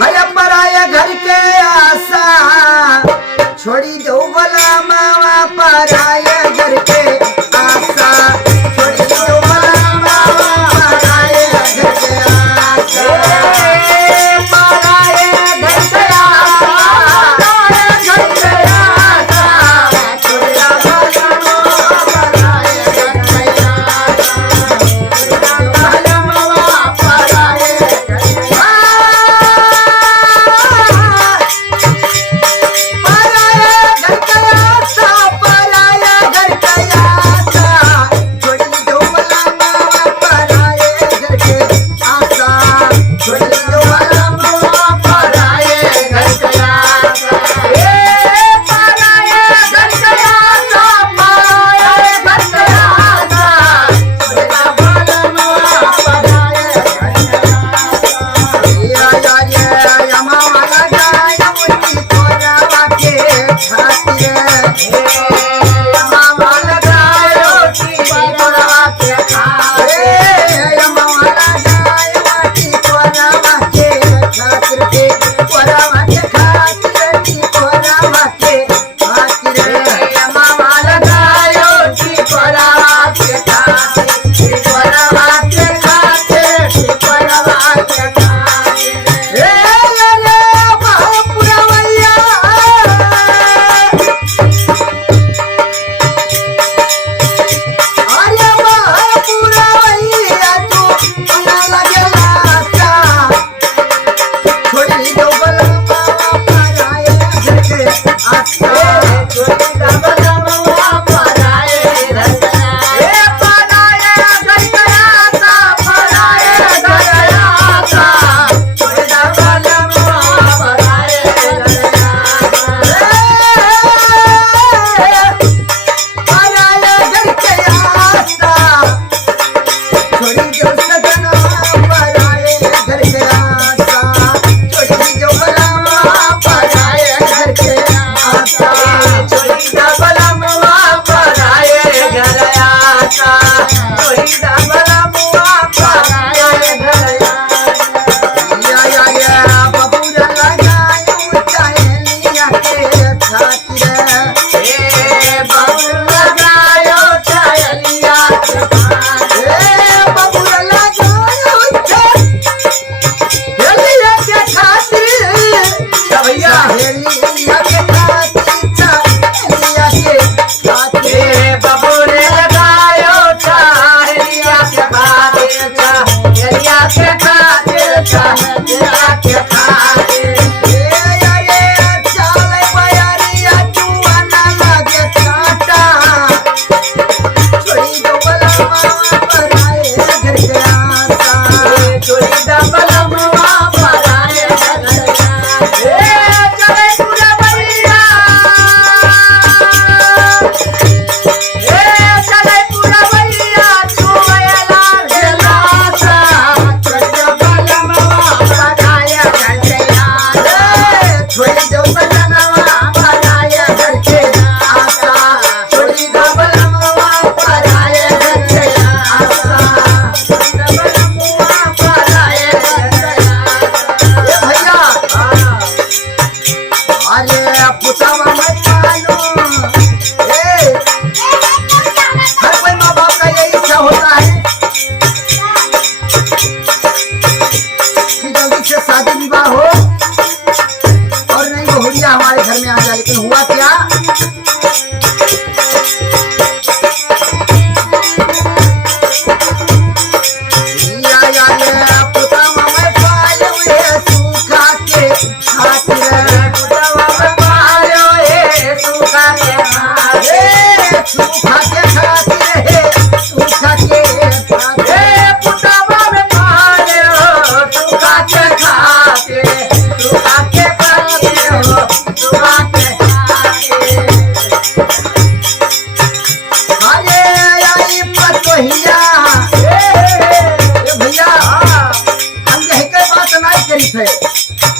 हया पराया घर के आशा छोड़ी दो भला मावा पराया घर के आशा छोड़ी दो भला मावा पराया घर के आशा पराया घर के आशा घर के आशा छोड़ी दो भला मावा पराया घर के आशा छोड़ी दो भला मावा पराया घर के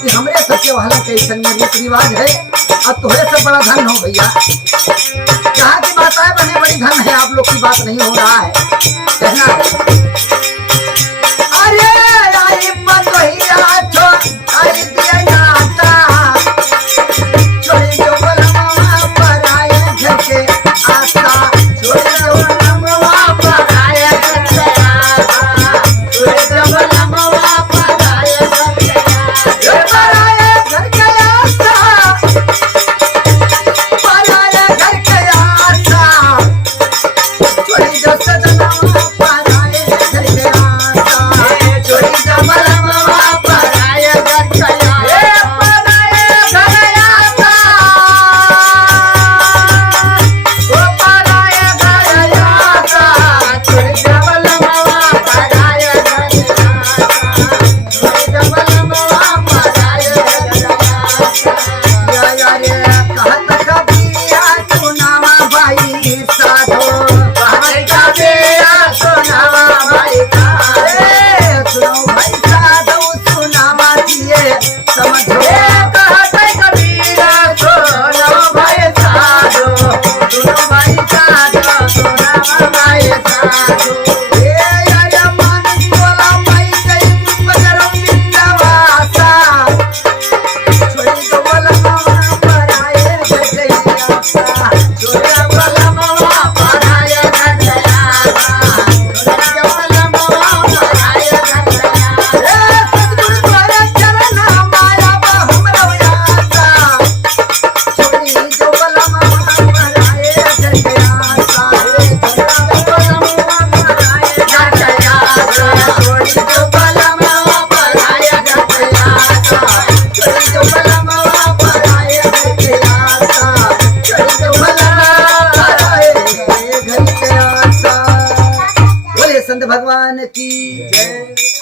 कैसन में रीति रिवाज है और तोहरे से बड़ा धन हो भैया। जहाँ की बात है बने बड़ी धन है, आप लोग की बात नहीं हो रहा है कहना। की जय।